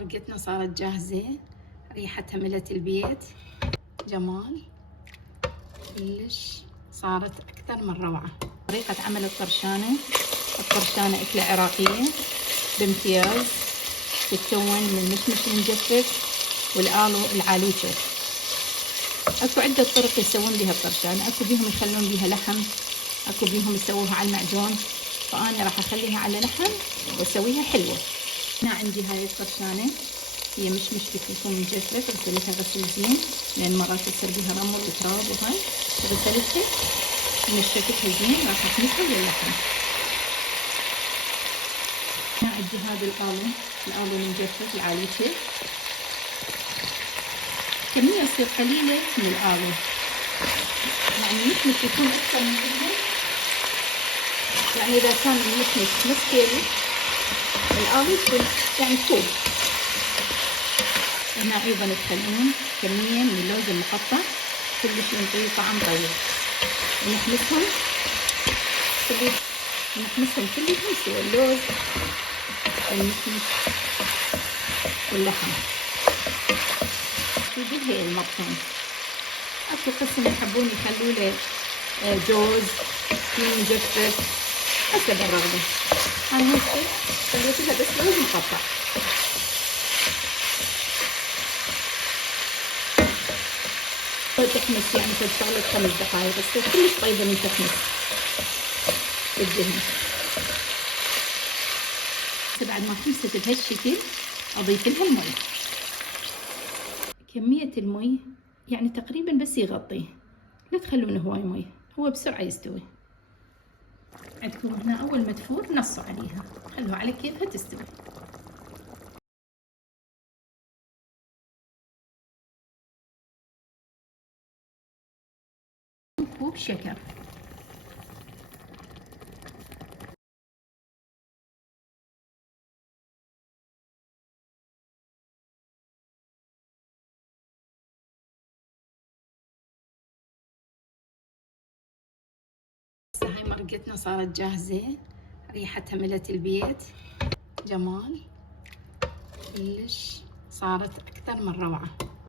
مرقتنا صارت جاهزة، ريحتها ملت البيت، جمال كلش، صارت أكثر من روعة. طريقة عمل الطرشانة أكلة عراقية بامتياز، تتكون من المشمش المجفف والآلو العالوتة. اكو عدة طرق يسوون بها الطرشانة، اكو بيهم يخلون بيها لحم، اكو بيهم يسووها على المعجون، فأنا راح اخليها على لحم واسويها حلوة. هنا عندي هاي الطرشانة، هي مشمش بيكون مجفف، غسلتها غسل زين لان مرات تصير بيها رمل وتراب وهاي، غسلتها ونشفتها زين، راح احميها للحم. هنا عندي هذا الآلو المجفف العالوتة، كمية تصير قليلة من الآلو، يعني المشمش يكون أكثر من كذا، يعني إذا كان المشمش نص كيلو الآلو يكون يعني كوب. هنا أيضا تخلون كمية من اللوز المقطع، كل شيء ينطيه طعم طيب، ونحمسهم كلهم سوا، اللوز والمشمش واللحم. هي المطحون، اكو قسم يحبون يخلوا له جوز مجفف حسب الرغبه. انا هسه خليت لها بس لوز مقطع. تحمس يعني تشتغل 5 دقائق بس، كلش طيبه من تحمس الدهن. بعد ما حمست بهالشكل اضيف لها المي، كميه المي يعني تقريبا بس يغطيه، لا تخلونه هواي مي، هو بسرعة يستوي. عندكم هنا أول ما تفور نصوا عليها، خلوها على كيفها تستوي. كوب شكر، هاي مرقتنا صارت جاهزة، ريحتها ملت البيت، جمال كلش، صارت أكثر من روعة.